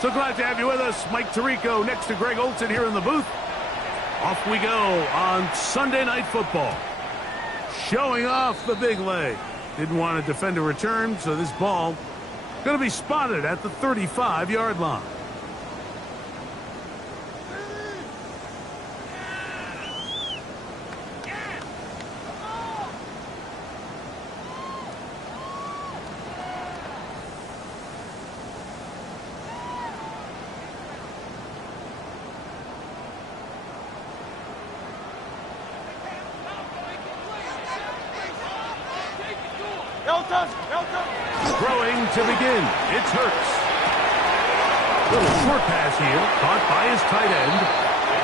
So glad to have you with us. Mike Tirico next to Greg Olson here in the booth. Off we go on Sunday Night Football. Showing off the big leg. Didn't want to defend a return, so this ball going to be spotted at the 35-yard line. Throwing to begin. It's Hurts. Little short pass here, caught by his tight end.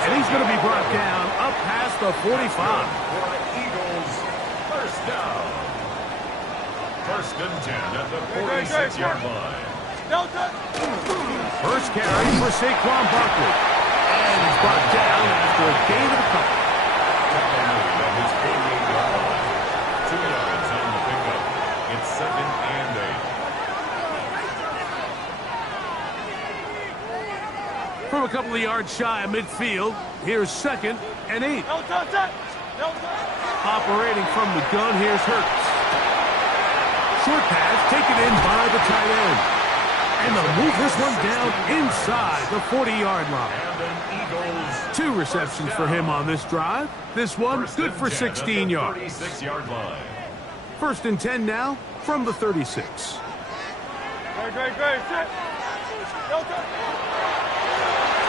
And he's going to be brought down up past the 45. Eagles, first down. First and 10 at the 46-yard line. First carry for Saquon Barkley. And he's brought down after a gain of a couple. At his 48-yard line. 2 yards on the pickup. It's 2nd and 8. From a couple of yards shy of midfield, here's 2nd and 8. Operating from the gun, here's Hurts. Short pass taken in by the tight end. And they'll move this one down inside the 40-yard line. 2 receptions for him on this drive. This one good for 16 yards. 36-yard line. First and 10 now from the 36.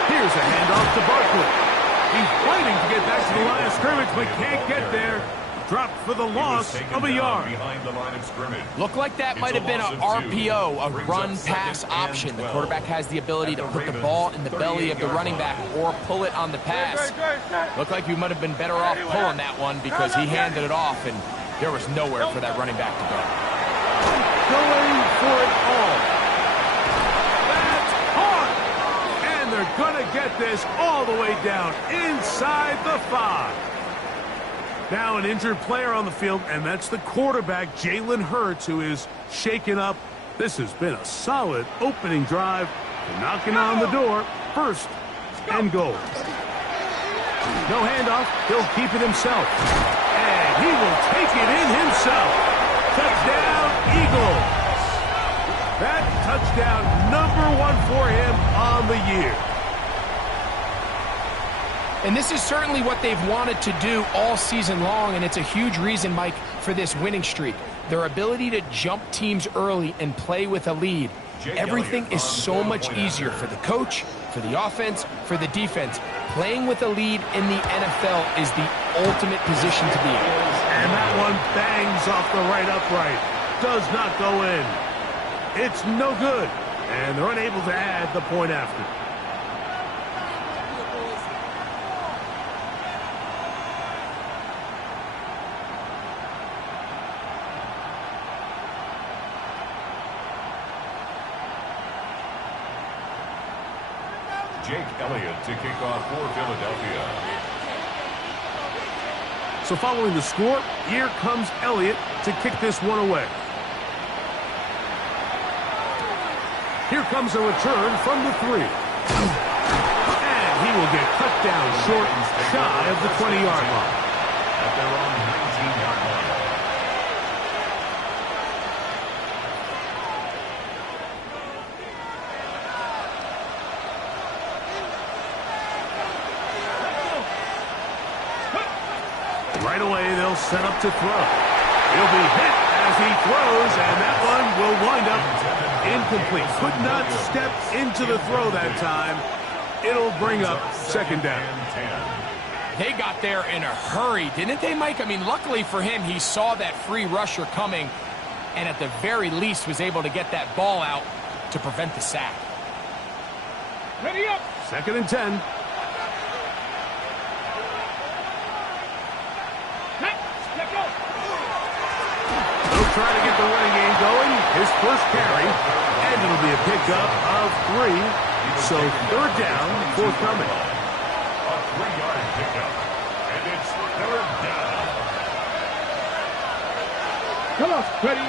Here's a handoff to Barkley. He's fighting to get back to the line of scrimmage, but can't get there. Dropped for the loss of a yard. Behind the line of scrimmage. Looked like that might have been an RPO, a run-pass option. The quarterback has the ability to put the ball in the belly of the running back or pull it on the pass. Looked like we might have been better off pulling that one because he handed it off, and there was nowhere for that running back to go. Going for it all. That's hard. And they're going to get this all the way down inside the 5. Now an injured player on the field, and that's the quarterback, Jalen Hurts, who is shaken up. This has been a solid opening drive. They're knocking on the door. First and goal. No handoff. He'll keep it himself. And he will take it in himself. Touchdown, Eagles. That touchdown #1 for him on the year. And this is certainly what they've wanted to do all season long, and it's a huge reason, Mike, for this winning streak. Their ability to jump teams early and play with a lead. Everything is so much easier for the coach, for the offense, for the defense. Playing with a lead in the NFL is the ultimate position to be in. And that one bangs off the right upright. Does not go in. It's no good. And they're unable to add the point after. Jake Elliott to kick off for Philadelphia. So following the score, here comes Elliott to kick this one away. Here comes a return from the 3. And he will get cut down short, shy of the 20-yard line. At their own 19-yard line. Right away, they'll set up to throw. He'll be hit as he throws, and that one will wind up incomplete. Could not step into the throw that time. It'll bring up 2nd down. They got there in a hurry, didn't they, Mike? I mean, luckily for him, he saw that free rusher coming, and at the very least was able to get that ball out to prevent the sack. Ready up. 2nd and 10. Trying to get the running game going. His first carry, and it'll be a pickup of 3. So 3rd down, forthcoming. A 3-yard pickup, and it's 3rd down. Come on, ready.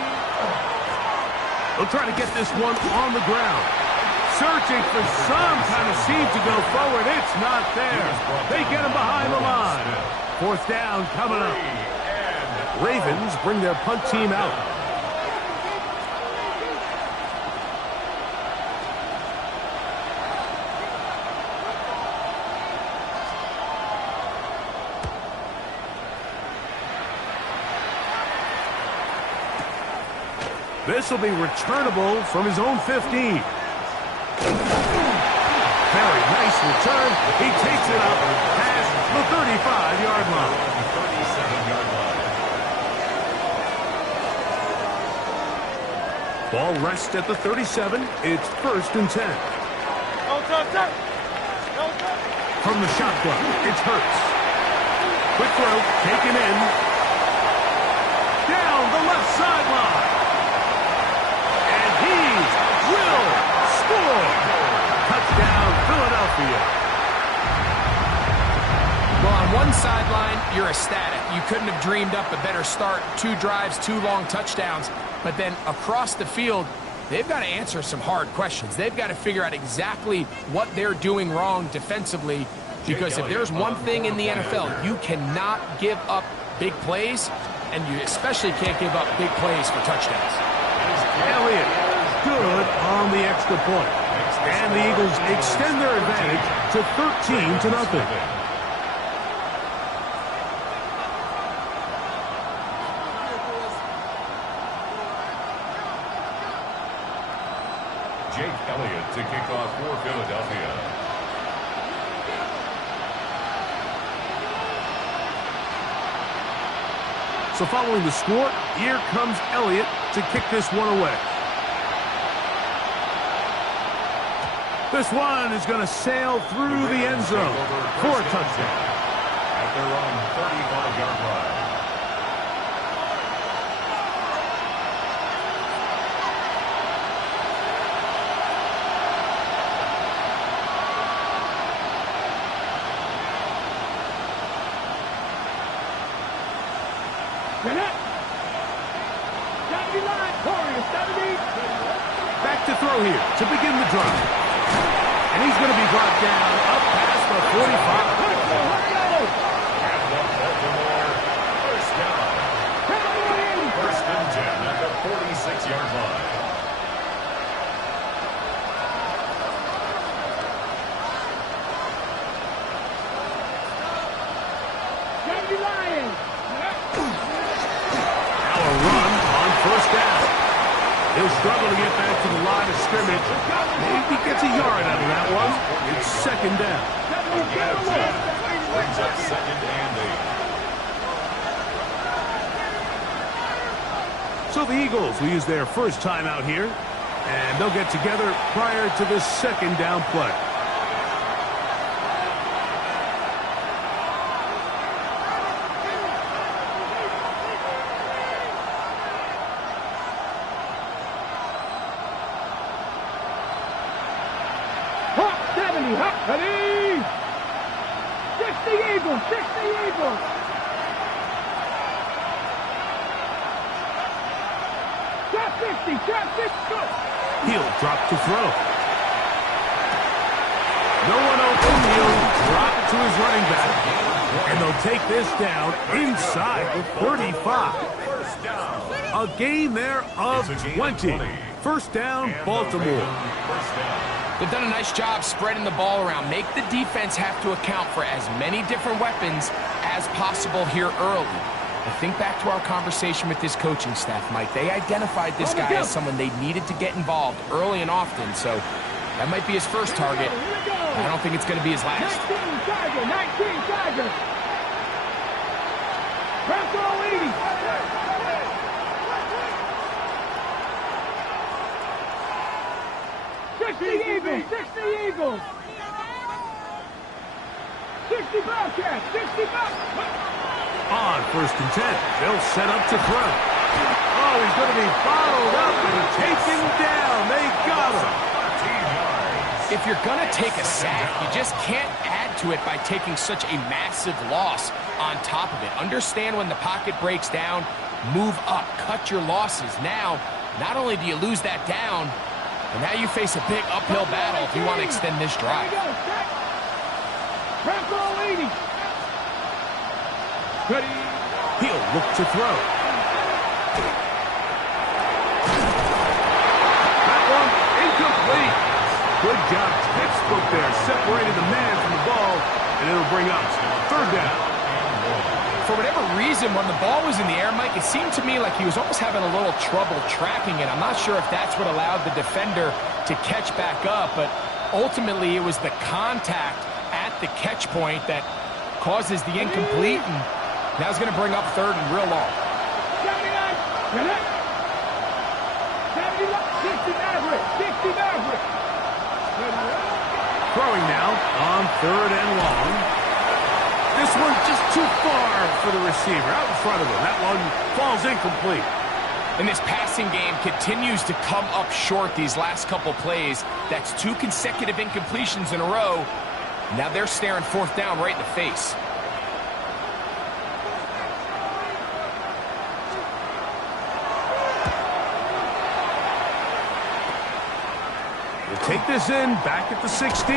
They'll try to get this one on the ground. searching for some kind of seam to go forward. It's not there. They get him behind the line. Fourth down coming up. Ravens bring their punt team out. This will be returnable from his own 15. Very nice return. He takes it up past the 35-yard line. 37-yard line. Ball rests at the 37. It's 1st and 10. From the shotgun, it's Hurts. Quick throw, taken in. Down the left sideline. And he will score. Touchdown, Philadelphia. Well, on one sideline, you're ecstatic. You couldn't have dreamed up a better start. 2 drives, 2 long touchdowns. But then across the field, they've got to answer some hard questions. They've got to figure out exactly what they're doing wrong defensively. Because if there's one thing in the NFL, you cannot give up big plays, and you especially can't give up big plays for touchdowns. Elliott, good on the extra point. And the Eagles extend their advantage to 13-0. Jake Elliott to kick off for Philadelphia. So following the score, here comes Elliott to kick this one away. This one is going to sail through the end zone for a touchdown. At their own 35-yard line. Back to throw here to begin the drive. And he's going to be brought down up past the 45. And the Baltimore first down. 1st and 10 at the 46-yard line. Now a run on 1st down. He'll struggle to get back to the line of scrimmage. Maybe gets a yard out of that one. It's 2nd down. Brings up 2nd and 8. So the Eagles will use their first time out here, and they'll get together prior to the 2nd down play. Ready? 60 Eagles, 60 Eagles. Trap 50, trap 50. He'll drop to throw. No one open. He'll drop it to his running back. And they'll take this down inside the 35. A gain there of 20. 1st down, Baltimore. They've done a nice job spreading the ball around. Make the defense have to account for as many different weapons as possible here early. I think back to our conversation with this coaching staff, Mike. They identified this guy as someone they needed to get involved early and often, so that might be his first target. I don't think it's going to be his last. 19 Tiger. Press all 80. 60 Eagles, 60 Eagles. 60 Bobcats, 60 Bobcats. On 1st and 10, they'll set up to throw. Oh, he's going to be bottled up and taken down. They got him. If you're going to take a sack, you just can't add to it by taking such a massive loss on top of it. Understand when the pocket breaks down, move up, cut your losses. Now, not only do you lose that down, And now you face a big uphill battle if you want to extend this drive. Press all 80. Ready. He'll look to throw. That one incomplete. Good job, textbook there, separating the man from the ball, and it'll bring up third down. For whatever reason, when the ball was in the air, Mike, it seemed to me like he was almost having a little trouble tracking it. I'm not sure if that's what allowed the defender to catch back up, but ultimately it was the contact at the catch point that causes the incomplete, and now it's going to bring up third and real long. 79. 60 Maverick. Throwing now on third and long. This one just too far for the receiver, out in front of him. That one falls incomplete. And this passing game continues to come up short these last couple plays. That's 2 consecutive incompletions in a row. Now they're staring fourth down right in the face. We'll take this in back at the 16.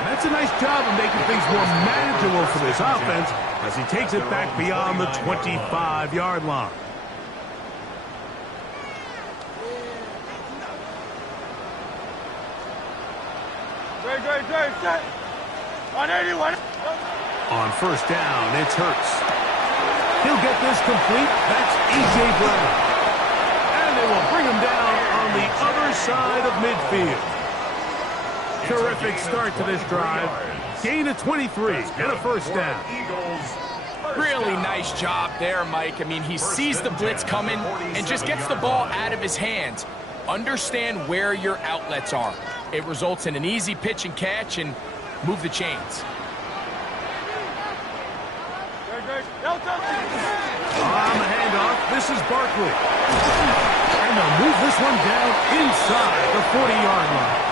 And that's a nice job of making things more manageable for this offense as he takes it back beyond the 25-yard line. Great. Set. On 81. On first down, it's Hurts. He'll get this complete. That's A.J. Brown. And they will bring him down on the other side of midfield. Terrific start to this drive. Gain of 23 and a first down. Really nice job there, Mike. I mean, he sees the blitz coming and just gets the ball out of his hands. Understand where your outlets are. It results in an easy pitch and catch and move the chains. On the handoff, this is Barkley. And they'll move this one down inside the 40-yard line.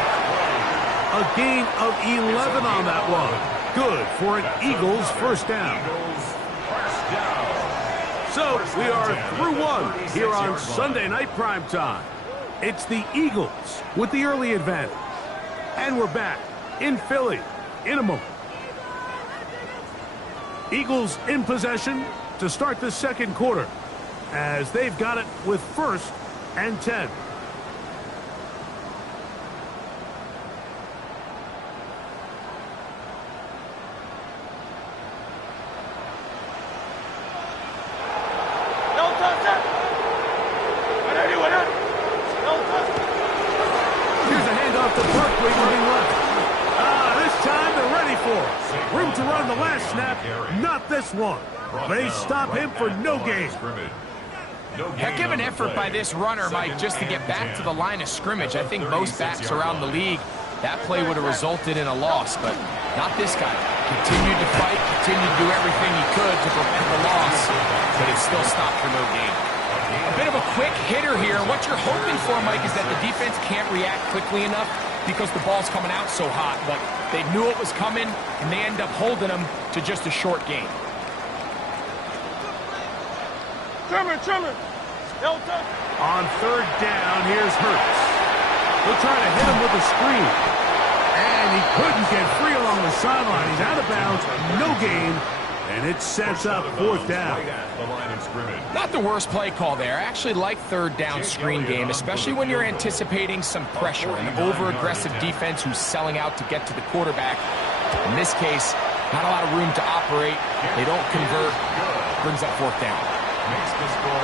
A gain of 11 on that one. Good for an Eagles first down. So we are through one here on Sunday Night Primetime. It's the Eagles with the early advantage. And we're back in Philly in a moment. Eagles in possession to start the second quarter as they've got it with first and 10. Here's a handoff to Barkley running left. This time they're ready for it. Room to run the last snap, not this one. They stop him for no gain. Heck of an effort by this runner, Mike, just to get back to the line of scrimmage. I think most backs around the league, that play would have resulted in a loss, but not this guy. Continued to fight, continued to do everything he could to prevent the loss, but it still stopped for no gain. A bit of a quick hitter here. What you're hoping for, Mike, is that the defense can't react quickly enough because the ball's coming out so hot, but they knew it was coming, and they end up holding them to just a short gain. Trimmer. On third down, here's Hurts. They'll try to hit him with a screen. And he couldn't get free along the sideline. He's out of bounds, no gain, and it sets up fourth down. Not the worst play call there. I actually like third down screen game, especially when you're anticipating some pressure, an over-aggressive defense who's selling out to get to the quarterback. In this case, not a lot of room to operate. They don't convert. Brings up fourth down.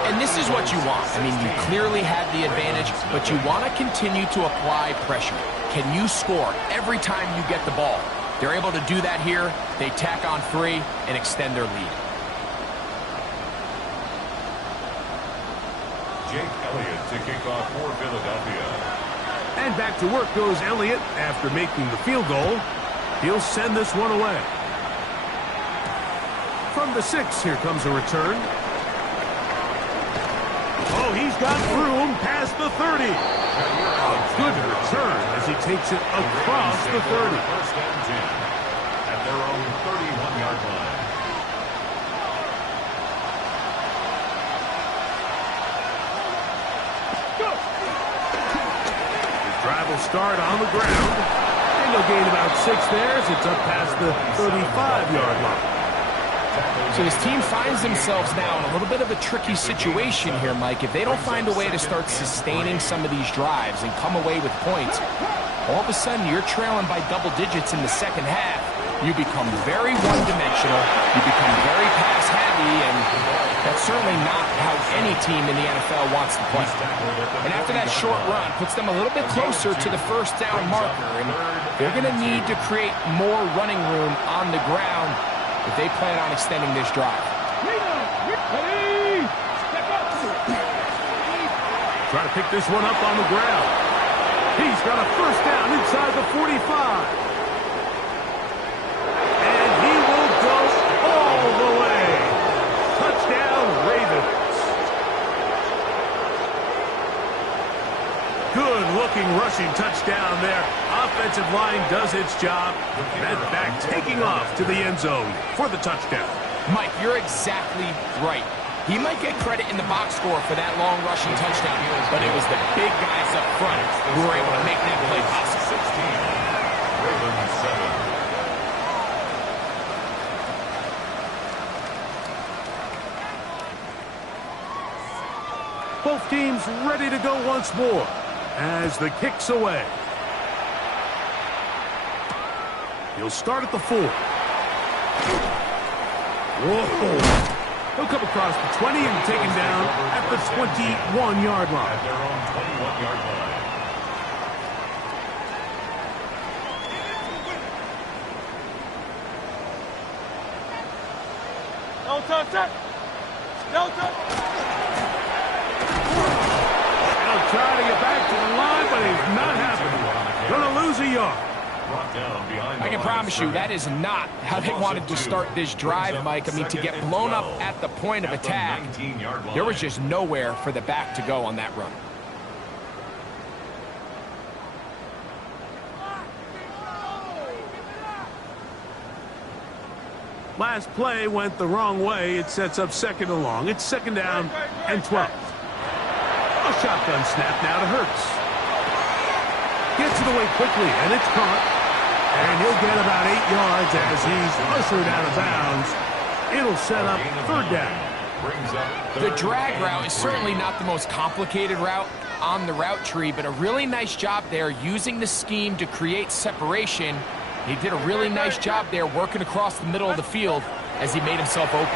And this is what you want. I mean, you clearly had the advantage, but you want to continue to apply pressure. Can you score every time you get the ball? They're able to do that here. They tack on 3 and extend their lead. Jake Elliott to kick off for Philadelphia. And back to work goes Elliott after making the field goal. He'll send this one away. From the 6, here comes a return. Oh, he's got room past the 30. A good return as he takes it across the 30. First and 10 at their own 31-yard line. start on the ground. And they'll gain about 6 there as it's up past the 35-yard line. So this team finds themselves now in a little bit of a tricky situation here, Mike. If they don't find a way to start sustaining some of these drives and come away with points, all of a sudden you're trailing by double digits in the second half. You become very one-dimensional, you become very pass-heavy, and that's certainly not how any team in the NFL wants to play. And after that short run, puts them a little bit closer to the first down marker, and they're going to need to create more running room on the ground if they plan on extending this drive. Try to pick this one up on the ground. He's got a first down inside the 45. And he will go all the way. Touchdown, Ravens. Good-looking rushing touchdown there. Offensive line does its job. That back taking off to the end zone for the touchdown. Mike, you're exactly right. He might get credit in the box score for that long rushing touchdown, but it was the big guys up front who were able to make that play possible. 16, Ravens 7. Both teams ready to go once more as the kick's away. He'll start at the 4. Whoa. He'll come across the 20 and taken down at the 21-yard line. At their own 21-yard line. No touch. No touch. He'll try to get back to the line, but he's not happening. Gonna lose a yard. I can promise you that is not how they wanted to start this drive, Mike. I mean, to get blown up at the point of attack, there was just nowhere for the back to go on that run. Last play went the wrong way. It sets up second and long. It's second down and 12. A shotgun snap now to Hurts. Gets it away quickly, and it's caught. And he'll get about 8 yards as he's ushered out of bounds. It'll set up third down. The drag route is certainly not the most complicated route on the route tree, but a really nice job there using the scheme to create separation. He did a really nice job there working across the middle of the field as he made himself open.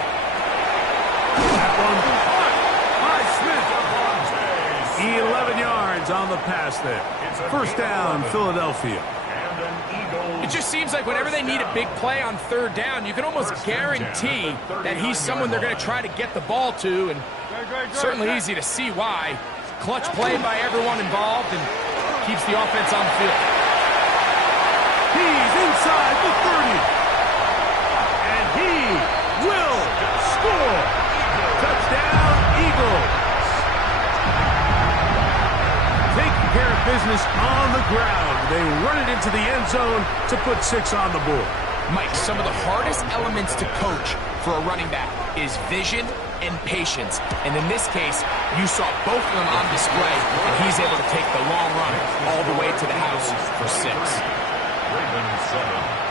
That one by Smith. 11 yards on the pass there. First down, Philadelphia. It just seems like whenever they need a big play on third down, you can almost guarantee that he's someone they're going to try to get the ball to, and certainly easy to see why. Clutch play by everyone involved and keeps the offense on the field. He's inside the 30. And he will score. Touchdown, Eagles. Taking care of business on the ground. They run it into the end zone to put 6 on the board. Mike, some of the hardest elements to coach for a running back is vision and patience. And in this case, you saw both of them on display, and he's able to take the long run all the way to the house for 6. Ravens 7.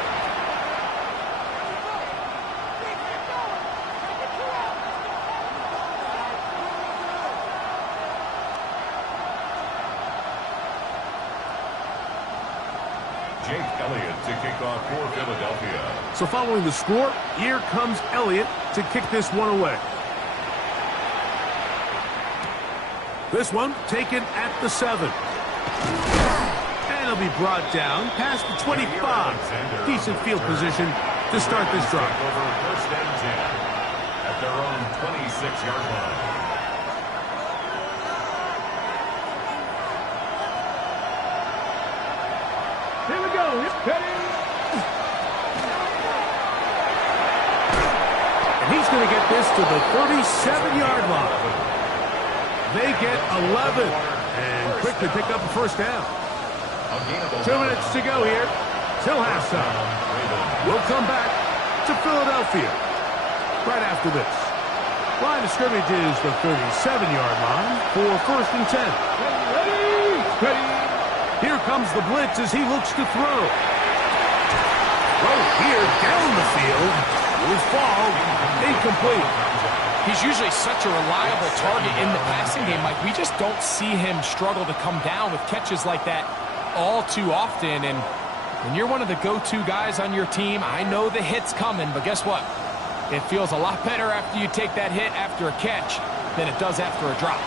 To kick off for Philadelphia. So following the score, here comes Elliott to kick this one away. This one taken at the 7. And it'll be brought down past the 25. Decent field position to start this drive. Over first and 10 at their own 26-yard line. Here we go. And he's going to get this to the 37-yard line. They get 11 and quickly pick up a first down. 2 minutes to go here till halftime. We'll come back to Philadelphia right after this. Line of scrimmage is the 37-yard line for first and 10. Ready. Here comes the blitz as he looks to throw. Throw here down the field. Will fall. Incomplete. He's usually such a reliable target in the passing game. Like, we just don't see him struggle to come down with catches like that all too often. And when you're one of the go-to guys on your team, I know the hit's coming, but guess what? It feels a lot better after you take that hit after a catch than it does after a drop.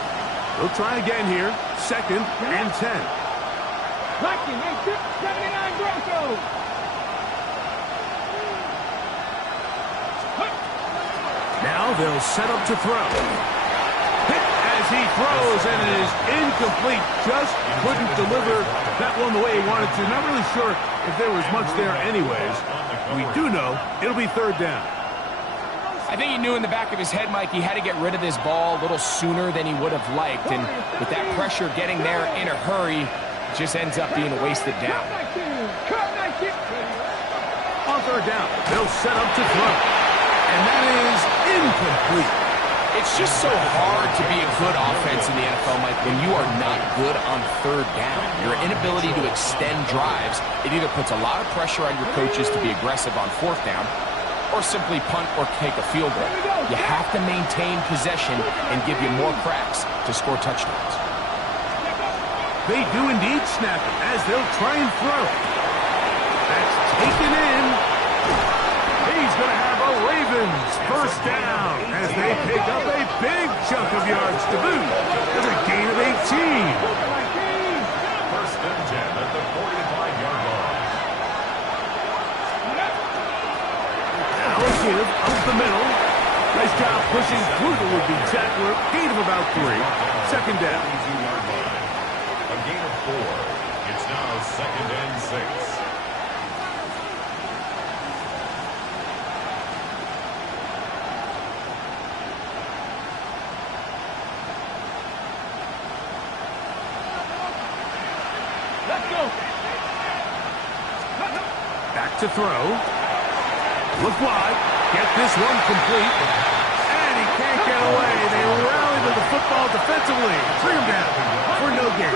We'll try again here. 2nd and 10. Lucky, 79 Broncos. Now they'll set up to throw. Hit as he throws, and it is incomplete. Just couldn't deliver that one the way he wanted to. Not really sure if there was much there anyways. We do know it'll be 3rd down. I think he knew in the back of his head, Mike, he had to get rid of this ball a little sooner than he would have liked. And with that pressure getting there in a hurry, it just ends up being a wasted down. On 3rd down, they'll set up to throw. And that is incomplete. It's just so hard to be a good offense in the NFL, Mike, when you are not good on 3rd down. Your inability to extend drives, it either puts a lot of pressure on your coaches to be aggressive on 4th down, or simply punt or take a field goal. You have to maintain possession and give you more cracks to score touchdowns. They do indeed snap it as they'll try and throw. That's taken in. He's going to have a Ravens 1st down as they pick up a big chunk of yards to boot. There's a gain of 18. 1st and 10 at the 45-yard line. Now a give up the middle. Nice job pushing through the would-be tackler. Gain of about 3. 2nd down. A gain of 4. It's now 2nd and 6. Back to throw. Look wide. Get this one complete. And he can't get away. They rally to the football defensively. Bring him down for no gain.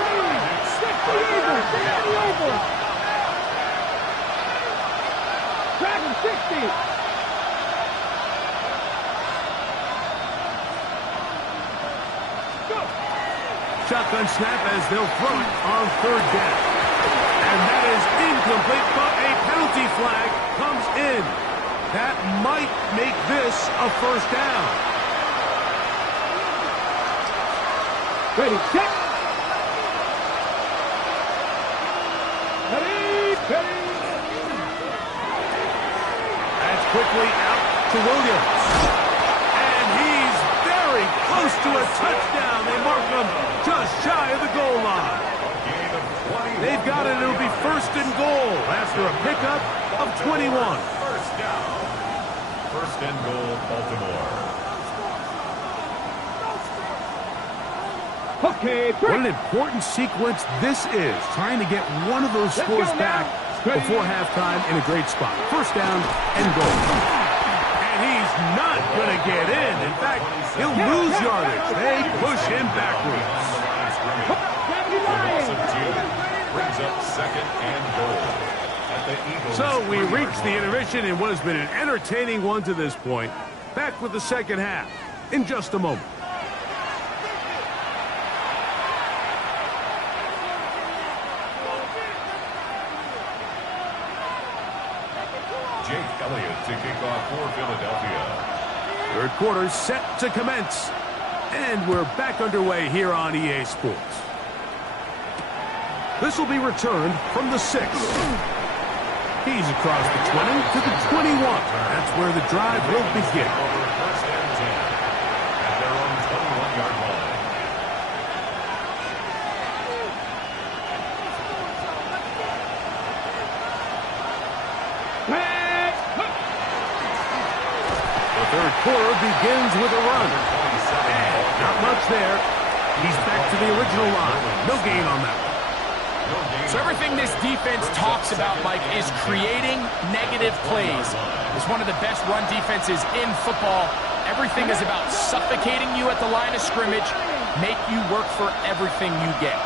Dragon 60. Shotgun snap as they'll throw it on 3rd down. And that is incomplete, but a penalty flag comes in. That might make this a 1st down. Ready, set. Ready. That's quickly out to Williams. And he's very close to a touchdown. They mark him just shy of the goal line. They've got it. It'll be 1st and goal after a pickup of 21. 1st down. 1st and goal, Baltimore. Okay, what an important sequence this is. Trying to get one of those scores back before halftime in a great spot. 1st down and goal. And he's not going to get in. In fact, he'll lose yardage. They push him backwards. Brings up 2nd and goal at the Eagles. So we reach the intermission in what has been an entertaining one to this point. Back with the 2nd half in just a moment. Jake Elliott to kick off for Philadelphia. 3rd quarter set to commence. And we're back underway here on EA Sports. This will be returned from the 6. He's across the 20 to the 21. That's where the drive will begin. 1st and 10 at their own 21-yard line. The 3rd quarter begins with a run. And not much there. He's back to the original line. No gain on that one. So everything this defense talks about, Mike, is creating negative plays. It's one of the best run defenses in football. Everything is about suffocating you at the line of scrimmage, make you work for everything you get.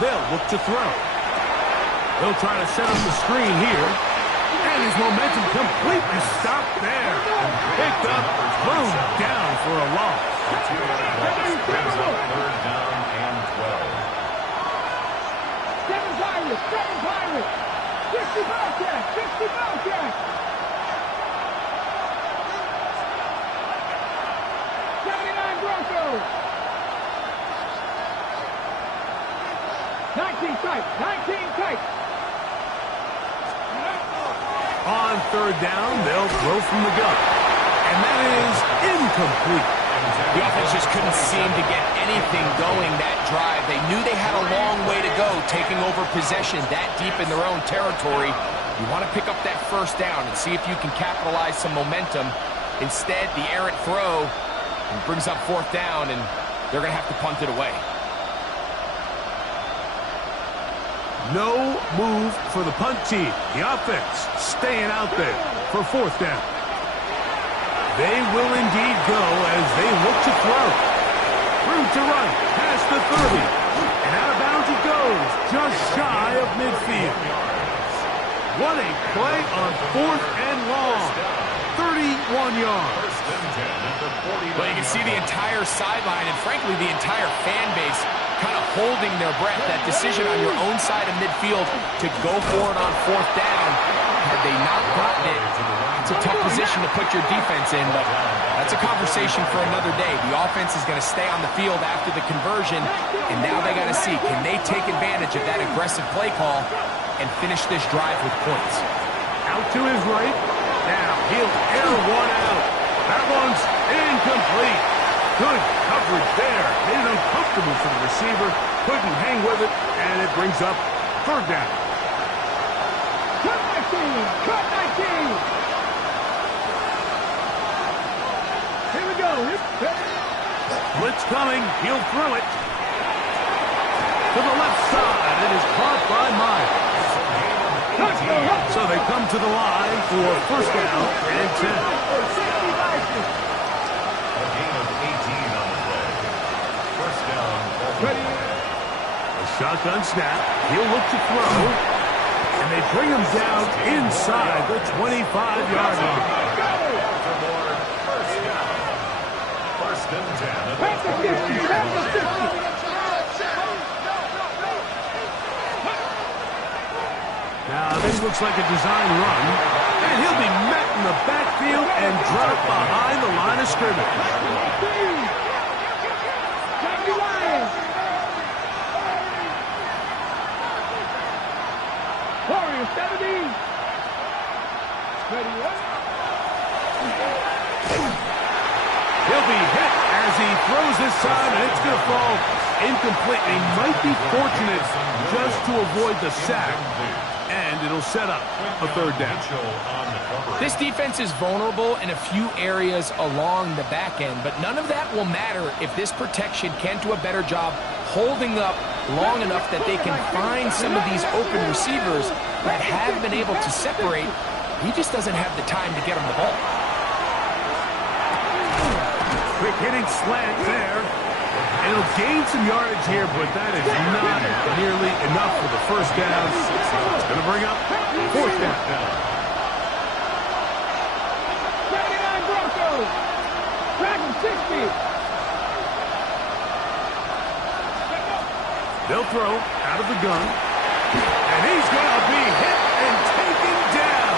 They'll look to throw. They'll try to set up the screen here. And his momentum completely stopped there. Picked up, thrown down for a loss. Brings up third down and 12. Seven Pirates. 60 Bobcats. 60 Bobcats. 79 Broncos. 19 tight. On third down, they'll throw from the gun. And that is incomplete. The offense just couldn't seem to get anything going that drive. They knew they had a long way to go, taking over possession that deep in their own territory. You want to pick up that first down and see if you can capitalize some momentum. Instead, the errant throw brings up fourth down, and they're going to have to punt it away. No move for the punt team. The offense staying out there for fourth down. They will indeed go as they look to throw. Through to run, past the 30. And out of bounds it goes, just shy of midfield. What a play on fourth and long. 31 yards. Well, you can see the entire sideline and, frankly, the entire fan base kind of holding their breath. That decision on your own side of midfield to go for it on fourth down, had they not gotten it, it's a tough position to put your defense in, but that's a conversation for another day. The offense is going to stay on the field after the conversion, and now they got to see, can they take advantage of that aggressive play call and finish this drive with points? Out to his right. Now he'll air one out. That one's incomplete. Good coverage there. Made it uncomfortable for the receiver. Couldn't hang with it, and it brings up third down. Cut 19. Here we go. Blitz coming. He'll throw it to the left side. It is caught by Myers. So they come to the line for first down and 10. A gain of 18 on the play. First down. Ready. A shotgun snap. He'll look to throw. And they bring him down inside the 25-yard line. First down. First and 10. Back to 50. Now, this looks like a design run. And he'll be met in the backfield and dropped behind the line of scrimmage. Warrior 70. Ready, He'll be hit as he throws this time, and it's going to fall incomplete. He might be fortunate just to avoid the sack, and it'll set up a third down. This defense is vulnerable in a few areas along the back end, but none of that will matter if this protection can't do a better job holding up long enough that they can find some of these open receivers that have been able to separate. He just doesn't have the time to get him the ball. Quick hitting slant there. It'll gain some yardage here, but that is not nearly enough for the first down. It's going to bring up fourth down. 79 Broncos. Dragon 60. They'll throw out of the gun. And he's going to be hit and taken down.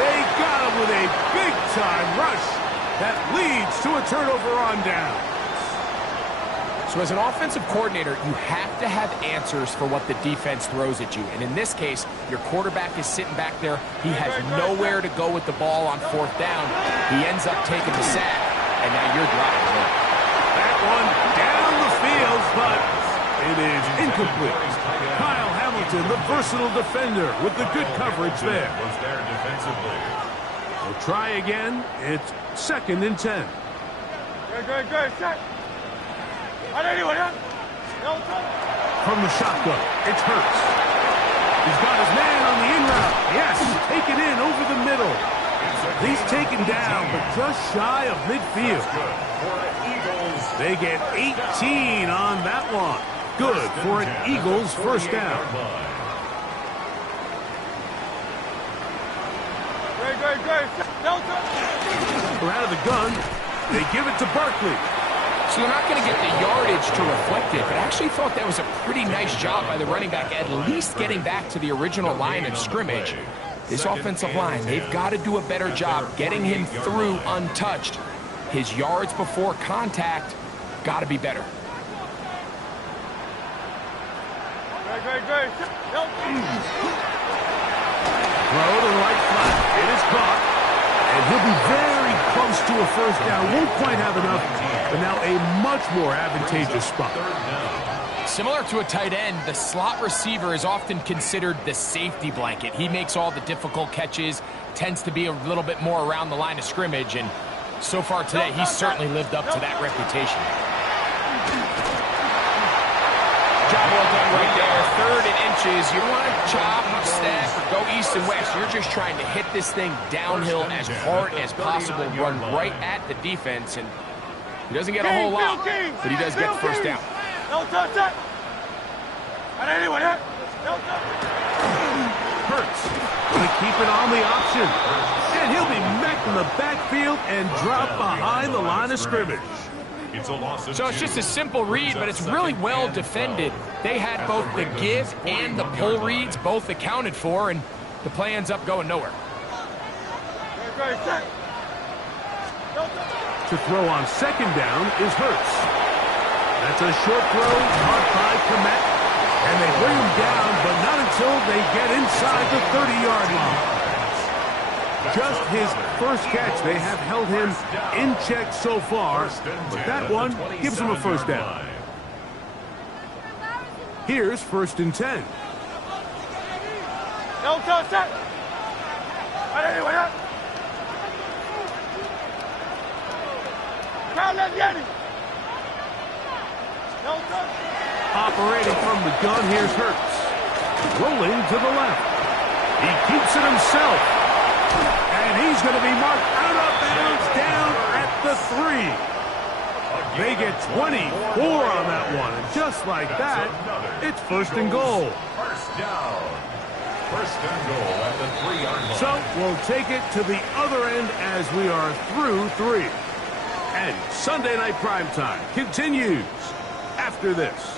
They got him with a big-time rush that leads to a turnover on down. So as an offensive coordinator, you have to have answers for what the defense throws at you. And in this case, your quarterback is sitting back there. He has nowhere to go with the ball on fourth down. He ends up taking the sack, and now you're driving it. That one down the field, but it is incomplete. Kyle Hamilton, the versatile defender, with the good coverage there. Was there defensively. We'll try again. It's second and 10. Good. Set. From the shotgun, it's Hurts. He's got his man on the in route. Yes, taken in over the middle. He's taken down, but just shy of midfield. They get 18 on that one. Good for an Eagles first down. Great. We're out of the gun. They give it to Barkley. So they're not going to get the yardage to reflect it, but I actually thought that was a pretty nice job by the running back, at least getting back to the original line of scrimmage. This offensive line, they've got to do a better job getting him through untouched. His yards before contact got to be better. Great. Throw to the right flat. It is caught. And he'll be very close to a first down. Won't quite have enough, but now a much more advantageous spot. Similar to a tight end, the slot receiver is often considered the safety blanket. He makes all the difficult catches, tends to be a little bit more around the line of scrimmage, and so far today, he's certainly lived up to that reputation. Job well done right there. 3rd and inches. You don't want to chop, step, or go east and west. You're just trying to hit this thing downhill as hard as possible, run right at the defense, and he doesn't get a whole lot, but he does get the first down. Don't touch that. And anyone hit. Hurts. Going to keep it on the option. And he'll be met in the backfield and dropped behind the line of scrimmage. So it's just a simple read, but it's really well defended. They had both the give and the pull reads both accounted for, and the play ends up going nowhere. To throw on 2nd down is Hurts. That's a short throw, caught by Komet, and they bring him down, but not until they get inside the 30-yard line. Just his first catch. They have held him in check so far, but that one gives him a first down. Here's 1st and 10. Don't touch that. And anyone hit. Crowd left Yeti. Don't touch. Operating from the gun, here's Hurts. Rolling to the left. He keeps it himself. And he's going to be marked out of bounds down at the 3. They get 24 on that one. And just like that, it's 1st and goal. First down. 1st and goal at the 3-yard line. So we'll take it to the other end as we are through 3. And Sunday Night Primetime continues after this.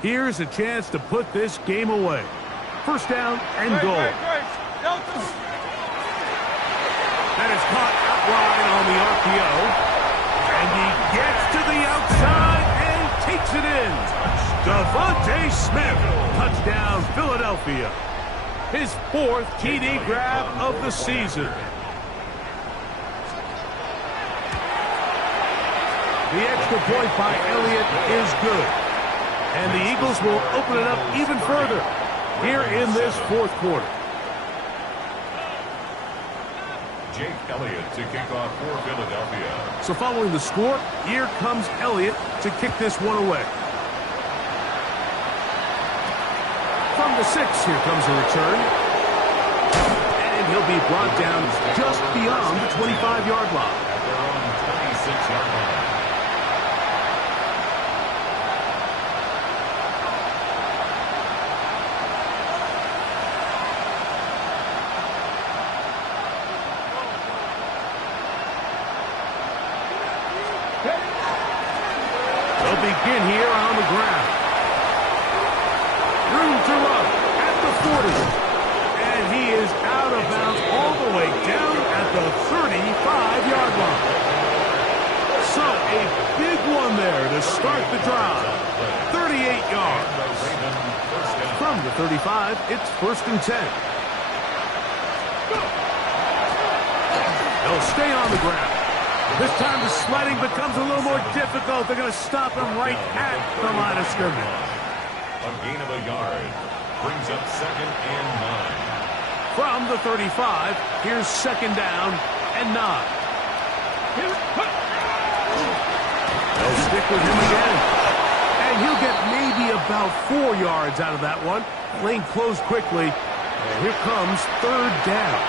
Here's a chance to put this game away. 1st down and goal. That is caught out wide on the RPO. And he gets to the outside and takes it in. Devontae Smith, touchdown Philadelphia. His 4th TD grab of the season. The extra point by Elliott is good. And the Eagles will open it up even further here in this 4th quarter. Jake Elliott to kick off for Philadelphia. So following the score, here comes Elliott to kick this one away. From the 6, here comes a return. And he'll be brought down just beyond the 25-yard line. At their own 26-yard line. They'll begin here on the ground. Room to run at the 40. And he is out of bounds all the way down at the 35-yard line. So a big one there to start the drive. 38 yards. From the 35, it's 1st and 10. They'll stay on the ground. This time the sledding becomes a little more difficult. They're going to stop him right at the line of scrimmage. A gain of a yard brings up 2nd and 9. From the 35, here's second down and 9. They'll stick with him again. And he'll get maybe about 4 yards out of that one. Lane closed quickly. And here comes third down.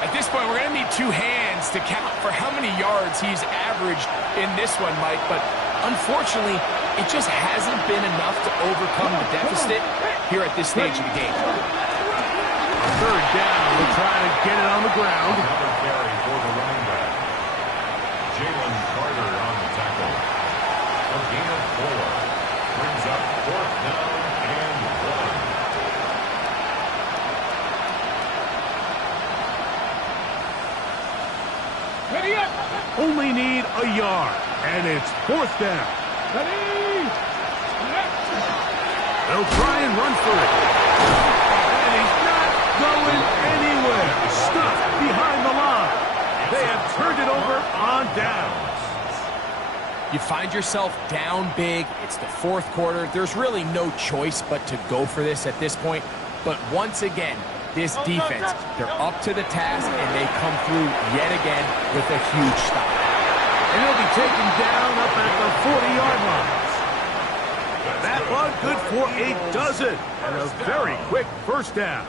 At this point, we're going to need 2 hands to count for how many yards he's averaged in this one, Mike. But unfortunately, it just hasn't been enough to overcome the deficit here at this stage of the game. Third down, we're trying to get it on the ground. Another carry for the running back. Jalen Carter on the tackle. A gain of 4. Brings up fourth down and 1. Ready up. Only need a yard, and it's fourth down. Ready. They'll try and run for it. And he's not going anywhere. Stuffed behind the line. They have turned it over on downs. You find yourself down big. It's the fourth quarter. There's really no choice but to go for this at this point. But once again, this defense, they're up to the task, and they come through yet again with a huge stop. And he'll be taken down up at the 40-yard line. That one good for a dozen. And a very quick first down.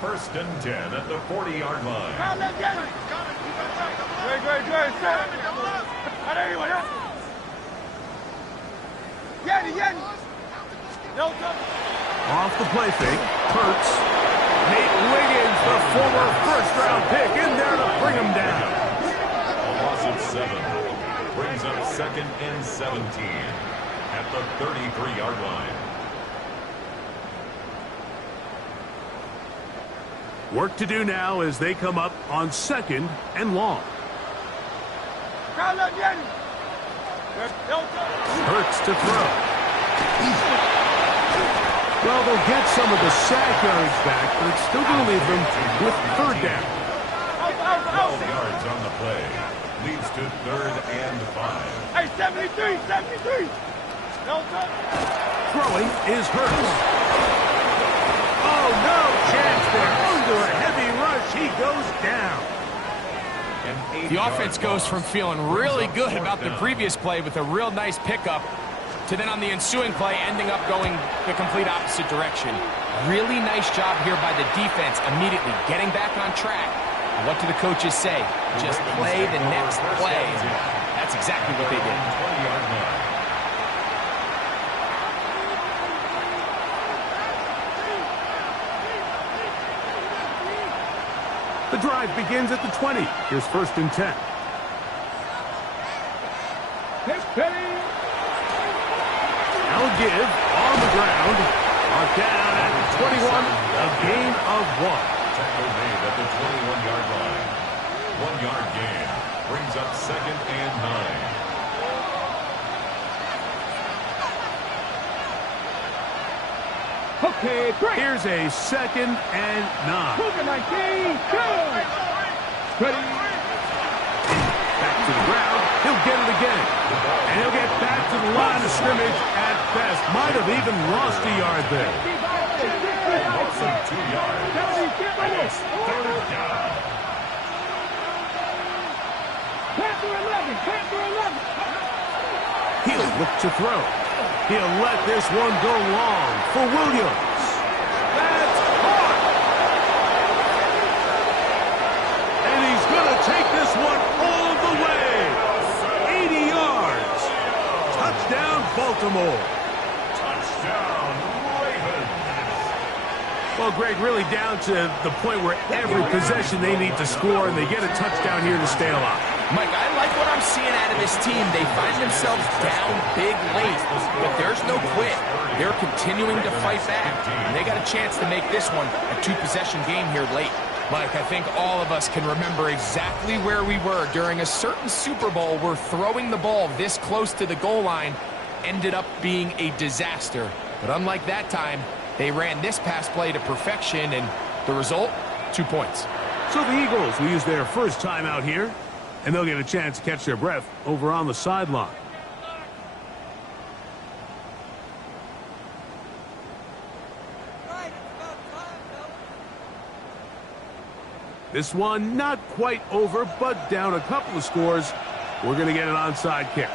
First and 10 at the 40-yard line. Off the play fake, Hurts. Nate Wiggins, the former first-round pick, in there to bring him down. A loss of 7. Brings up second and 17 at the 33-yard line. Work to do now as they come up on second and long. Hurts to throw. Well, they'll get some of the sack yards back, but it's still going to leave them with third down. 12 yards on the play. Leads to third and 5. Hey, 73, 73. Throwing is Hurts. Oh, no chance there. Under a heavy rush, he goes down. The offense goes from feeling really good about the previous play with a real nice pickup to then on the ensuing play ending up going the complete opposite direction. Really nice job here by the defense immediately getting back on track. And what do the coaches say? Just play the next play. That's exactly what they did. 20-yard line. The drive begins at the 20. Here's first and 10. Now give on the ground. Are down at the 21. A gain of 1. Tackle made at the 21-yard line. 1-yard gain. Brings up second and 9. Okay, great. Here's a second and 9. Look at my team. Ready. Back to the ground. He'll get it again. And he'll get back to the line of scrimmage at best. Might have even lost a yard there. Loss of 2 yards. And it's third down. He'll look to throw. He'll let this one go long for Williams. That's caught. And he's going to take this one all the way. 80 yards. Touchdown, Baltimore. Touchdown, Ravens. Well, Greg, really down to the point where every possession they need to score, and they get a touchdown here to stay alive. Mike, I like what I'm seeing out of this team. They find themselves down big late, but there's no quit. They're continuing to fight back, and they got a chance to make this one a 2-possession game here late. Mike, I think all of us can remember exactly where we were during a certain Super Bowl where throwing the ball this close to the goal line ended up being a disaster. But unlike that time, they ran this pass play to perfection, and the result, 2 points. So the Eagles will use their first time out here, and they'll get a chance to catch their breath over on the sideline. This one not quite over, but down a couple of scores. We're going to get an onside kick.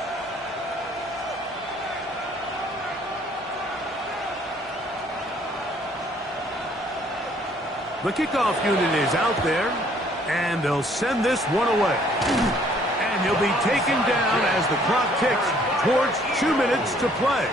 The kickoff unit is out there, and they'll send this one away. And he'll be taken down as the clock ticks towards 2 minutes to play.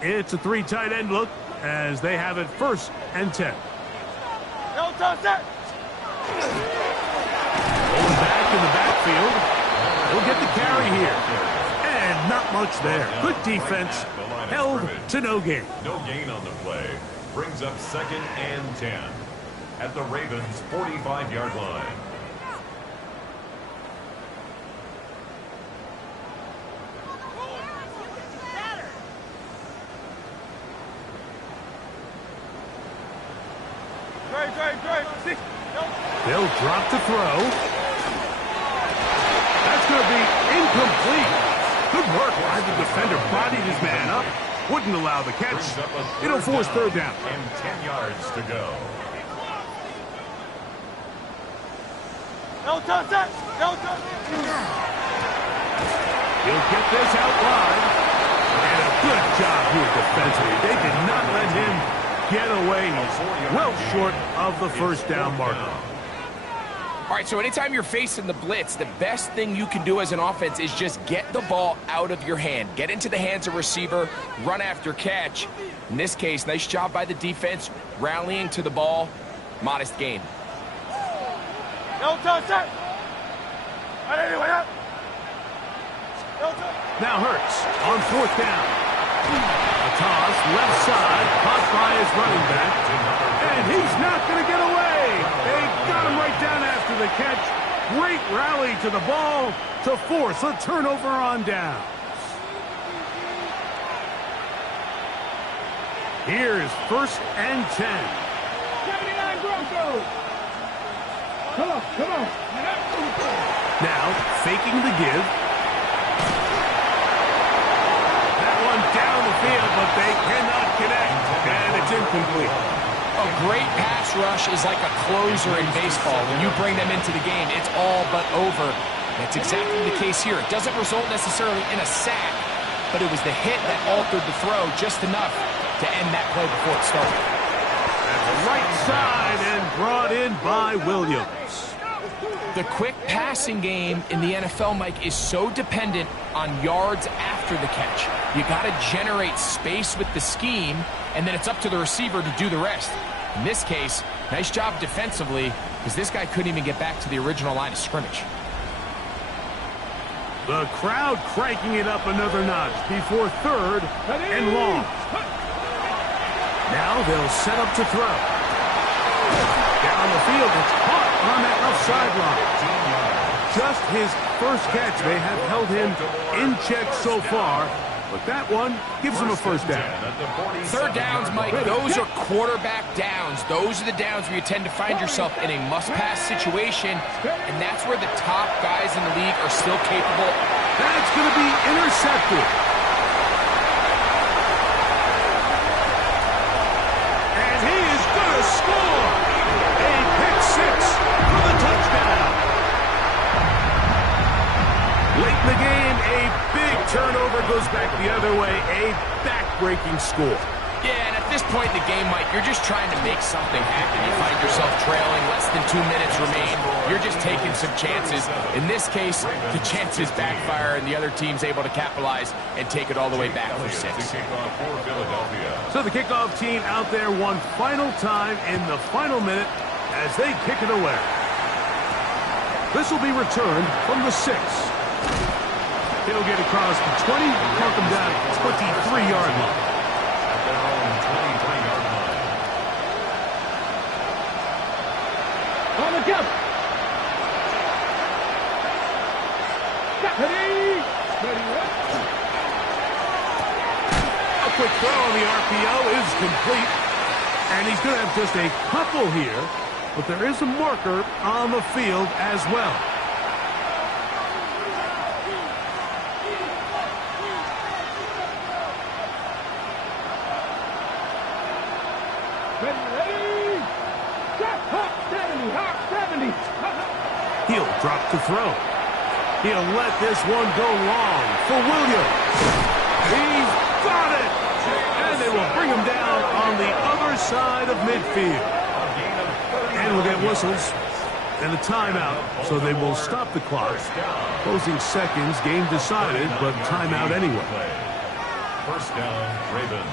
It's a 3 tight end look as they have it 1st and 10. No touch it. Going back in the backfield. He'll get the carry here. And not much there. Good defense. Held to no gain. No gain on the play. Brings up 2nd and 10 at the Ravens' 45-yard line. They'll drop to throw. That's going to be incomplete. Good work by the defender. Bodied his man up. Wouldn't allow the catch. It'll force 3rd down. And 10 yards to go. No touch it. No touch it. He'll get this out wide. And a good job here defensively. They did not let him get away. He's well short of the 1st down marker. All right, so anytime you're facing the blitz, the best thing you can do as an offense is just get the ball out of your hand. Get into the hands of receiver, run after catch. In this case, nice job by the defense, rallying to the ball. Modest gain. No touch it. Anyway. No touch. Now Hurts on 4th down. A toss, left side, caught by his running back. And he's not going to get away. They got him right down after the catch. Great rally to the ball to force a turnover on down. Here's 1st and 10. 79 Broncos. Come on, come on. Now faking the give. That one down the field, but they cannot connect. And it's incomplete. A great pass rush is like a closer in baseball. When you bring them into the game, it's all but over. That's exactly the case here. It doesn't result necessarily in a sack, but it was the hit that altered the throw just enough to end that play before it started. At the right side and brought in by Williams. The quick passing game in the NFL, Mike, is so dependent on yards after the catch. You got to generate space with the scheme, and then it's up to the receiver to do the rest. In this case, nice job defensively, because this guy couldn't even get back to the original line of scrimmage. The crowd cranking it up another notch before 3rd and long. Now they'll set up to throw. Down the field, it's caught on that left sideline. Just his 1st catch. They have held him in check so far, but that one gives him a 1st down. 3rd downs, Mike, those are quarterback downs. Those are the downs where you tend to find yourself in a must-pass situation, and that's where the top guys in the league are still capable. That's going to be intercepted. And he is going to score. A pick 6 for the touchdown. Late in the game, a big turnover goes back the other way. A back-breaking score. Yeah, and at this point in the game, Mike, you're just trying to make something happen. You find yourself trailing, less than 2 minutes remain. You're just taking some chances. In this case, the chances backfire, and the other team's able to capitalize and take it all the way back for 6. So the kickoff team out there one final time in the final minute as they kick it away. This will be returned from the 6. He'll get across the 20, mark him down at 23-yard line. At their own 23-yard line. On the jump. A quick throw on the RPO is complete. And he's going to have just a couple here but there is a marker on the field as well. Ready? Shot, hot 70, hot 70. He'll drop to throw. He'll let this one go long for Williams. He's got it! And they will bring him down on the other side of midfield. And we'll get whistles and a timeout, so they will stop the clock. Closing seconds, game decided, but timeout anyway. First down, Ravens.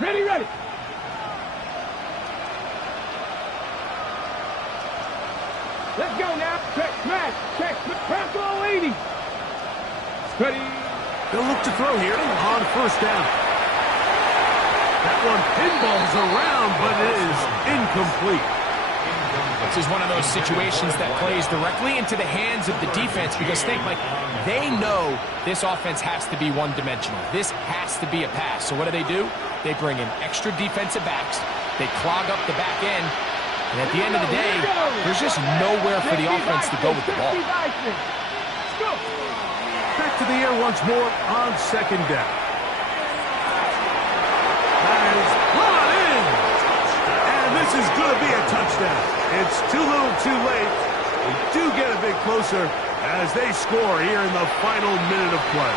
Ready, ready. Let's go now. Check, smash, check, press all 80. Ready. They'll look to throw here on first down. That one pinballs around, but it is incomplete. This is one of those situations that plays directly into the hands of the defense because think, like, they know this offense has to be one-dimensional. This has to be a pass. So what do? They bring in extra defensive backs. They clog up the back end. And at the end of the day, there's just nowhere for the offense to go with the ball. Back to the air once more on second down. That is brought in. And this is going to be a touchdown. It's too little too late. They do get a bit closer as they score here in the final minute of play.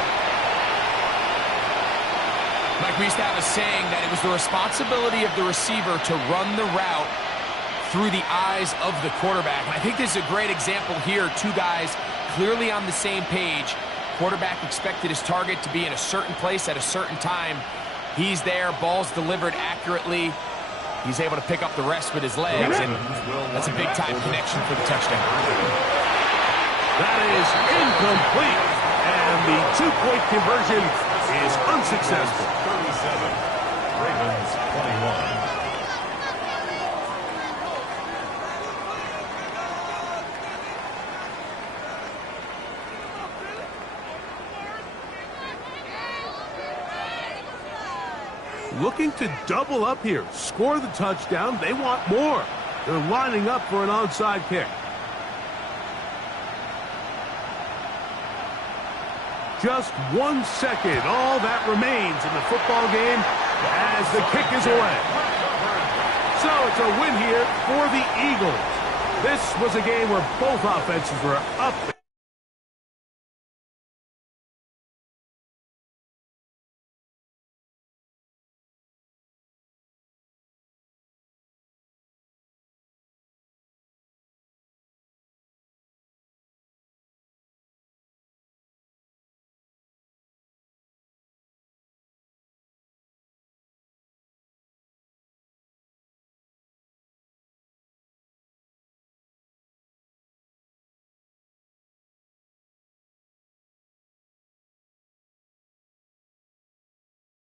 Mike, we used to have a saying that it was the responsibility of the receiver to run the route through the eyes of the quarterback. And I think this is a great example here. Two guys clearly on the same page. Quarterback expected his target to be in a certain place at a certain time. He's there, ball's delivered accurately. He's able to pick up the rest with his legs, and that's a big-time connection for the touchdown. That is incomplete, and the two-point conversion is unsuccessful. 37, Ravens 21. Looking to double up here, score the touchdown. They want more. They're lining up for an onside kick. Just 1 second, all that remains in the football game as the kick is away. So it's a win here for the Eagles. This was a game where both offenses were up.